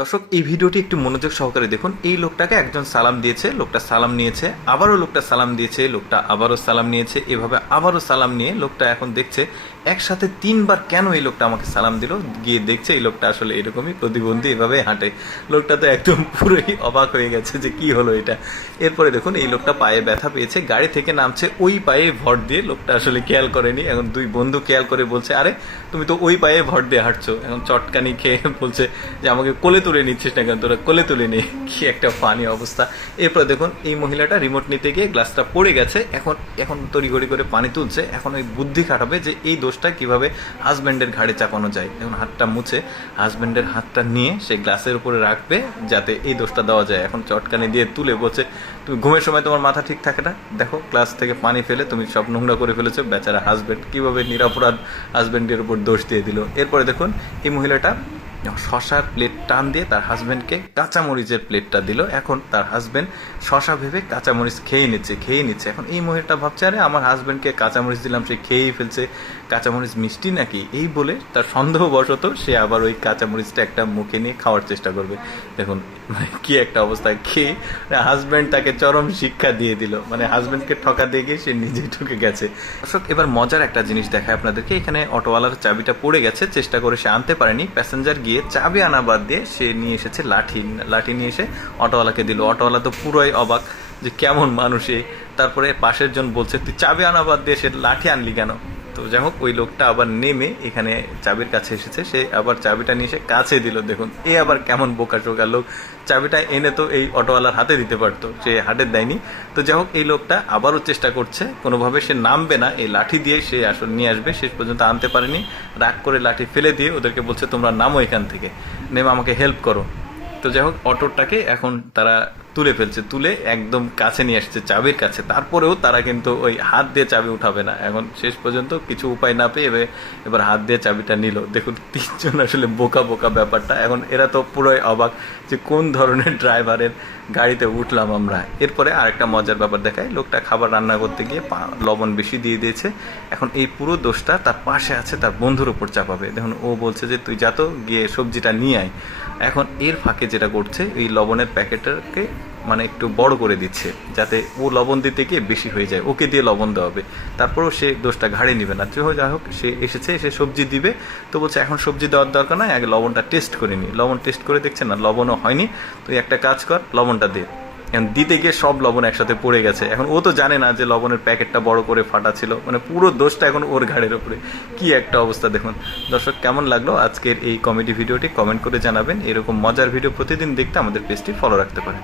দর্শক, এই ভিডিওটি একটু মনোযোগ সহকারে দেখুন। এই লোকটাকে একজন সালাম দিয়েছে, লোকটা সালাম নিয়েছে, আবারও লোকটা সালাম দিয়েছে, লোকটা আবারও সালাম নিয়েছে, এভাবে আবারও সালাম নিয়ে লোকটা এখন দেখছে। একসাথে তিনবার কেন এই লোকটা আমাকে সালাম দিল? গিয়ে দেখছে এই লোকটা আসলে এরকমই প্রতিবন্ধী, এভাবে হাঁটে। লোকটা তো একদম পুরোই অবাক হয়ে গেছে যে কি হলো এটা। এরপরে দেখুন, এই লোকটা পায়ে ব্যথা পেয়েছে, গাড়ি থেকে নামছে, ওই পায়ে ভর দিয়ে লোকটা আসলে খেয়াল করেনি। এখন দুই বন্ধু খেয়াল করে বলছে, আরে, তুমি তো ওই পায়ে ভর দিয়ে হাঁটছো। এখন চটকানি খেয়ে বলছে যে, আমাকে কোলে তুলে নিচ্ছিস না কেন? তোরা কোলে তুলে নে। কি একটা ফানি অবস্থা। এরপর দেখুন, এই মহিলাটা রিমোট নিতে গিয়ে গ্লাসটা পড়ে গেছে। এখন এখন তড়িঘড়ি করে পানি তুলছে। এখন ওই বুদ্ধি খাটাবে যে এই দোষটা কীভাবে হাজব্যান্ডের ঘাড়ে চাপানো যায়। এখন হাতটা মুছে হাজব্যান্ডের হাতটা নিয়ে সে গ্লাসের উপরে রাখবে যাতে এই দোষটা দেওয়া যায়। এখন চটকানি দিয়ে তুলে বলছে, তুমি ঘুমের সময় তোমার মাথা ঠিক থাকে না? দেখো গ্লাস থেকে পানি ফেলে তুমি সব নোংরা করে ফেলেছো। বেচারা হাজব্যান্ড কীভাবে নিরাপরাধ হাজব্যান্ডের উপর দোষ দিয়ে দিল। এরপরে দেখুন, এই মহিলাটা শশার প্লেট টান দিয়ে তার হাজব্যান্ডকে কাঁচামরিচের প্লেটটা দিল। এখন তার হাজব্যান্ড শশা ভেবে কাঁচামরিচ খেয়ে নিচ্ছে খেয়ে নিচ্ছে। এখন এই মহিলাটা ভাবছে, আরে, আমার হাজব্যান্ডকে কাঁচামরিচ দিলাম, সে খেয়েই ফেলছে। কাঁচামরিচ মিষ্টি নাকি? এই বলে তার সন্দেহবশত সে আবার ওই কাঁচামরিচটা একটা মুখে নিয়ে খাওয়ার চেষ্টা করবে। দেখুন মানে কি একটা অবস্থা। খেয়ে হাজব্যান্ড তাকে চরম শিক্ষা দিয়ে দিল। মানে হাজব্যান্ডকে ঠকা দিয়ে গিয়ে সে নিজে ঢুকে গেছে। দর্শক, এবার মজার একটা জিনিস দেখায় আপনাদেরকে। এখানে অটোওয়ালার চাবিটা পড়ে গেছে। চেষ্টা করে সে আনতে পারেনি। প্যাসেঞ্জার গিয়ে চাবি আনা বাদ দিয়ে সে নিয়ে এসেছে লাঠি লাঠি নিয়ে এসে অটোওয়ালাকে দিল। অটোওয়ালা তো পুরোই অবাক যে কেমন মানুষে তারপরে পাশের জন বলছে, তুই চাবি আনা বাদ দিয়ে সে লাঠি আনলি কেন? তো যাই হোক ওই লোকটা আবার নেমে এখানে চাবির কাছে এসেছে। সে আবার চাবিটা নিয়ে এসে কাছে দিল। দেখুন, এ আবার কেমন বোকা চোকা লোক। চাবিটা এনে তো এই অটোওয়ালার হাতে দিতে পারতো, সে হাতে দেয়নি। তো যাই হোক এই লোকটা আবারও চেষ্টা করছে। কোনোভাবে সে নামবে না। এই লাঠি দিয়ে সে আসলে নিয়ে আসবে। শেষ পর্যন্ত আনতে পারেনি। রাগ করে লাঠি ফেলে দিয়ে ওদেরকে বলছে, তোমরা নামো এখান থেকে। নেমে আমাকে হেল্প করো। তো যাই হোক অটোটাকে এখন তারা তুলে ফেলছে, তুলে একদম কাছে নিয়ে আসছে, চাবির কাছে। তারপরেও তারা কিন্তু ওই হাত দিয়ে চাবি উঠাবে না। এখন শেষ পর্যন্ত কিছু উপায় না পেয়ে এবার এবার হাত দিয়ে চাবিটা নিল। দেখুন, তিনজন আসলে বোকা বোকা ব্যাপারটা। এখন এরা তো পুরোই অবাক যে কোন ধরনের ড্রাইভারের গাড়িতে উঠলাম আমরা। এরপরে আরেকটা মজার ব্যাপার দেখায়। লোকটা খাবার রান্না করতে গিয়ে লবণ বেশি দিয়ে দিয়েছে। এখন এই পুরো দোষটা তার পাশে আছে, তার বন্ধুর উপর চাপাবে। দেখুন, ও বলছে যে, তুই যা গিয়ে সবজিটা নিয়ে আয়। এখন এর ফাঁকে যেটা করছে, এই লবণের প্যাকেটটাকে মানে একটু বড় করে দিচ্ছে, যাতে ও লবণ দিতে গিয়ে বেশি হয়ে যায়। ওকে দিয়ে লবণ দেওয়া হবে। তারপরেও সে দোষটা ঘাড়ে নিবে না। যে যাই হোক, সে এসেছে, সে সবজি দিবে। তো বলছে, এখন সবজি দেওয়ার দরকার নয় আগে লবণটা টেস্ট করে নি। লবণ টেস্ট করে দেখছে না, লবণও হয়নি। তুই একটা কাজ কর, লবণটা দে। এখন দিতে গিয়ে সব লবণ একসাথে পড়ে গেছে। এখন ও তো জানে না যে লবণের প্যাকেটটা বড় করে ফাটা ছিল। মানে পুরো দোষটা এখন ওর ঘাড়ের উপরে কি একটা অবস্থা দেখুন। দর্শক, কেমন লাগল আজকের এই কমেডি ভিডিওটি কমেন্ট করে জানাবেন। এরকম মজার ভিডিও প্রতিদিন দেখতে আমাদের পেজটি ফলো রাখতে পারেন।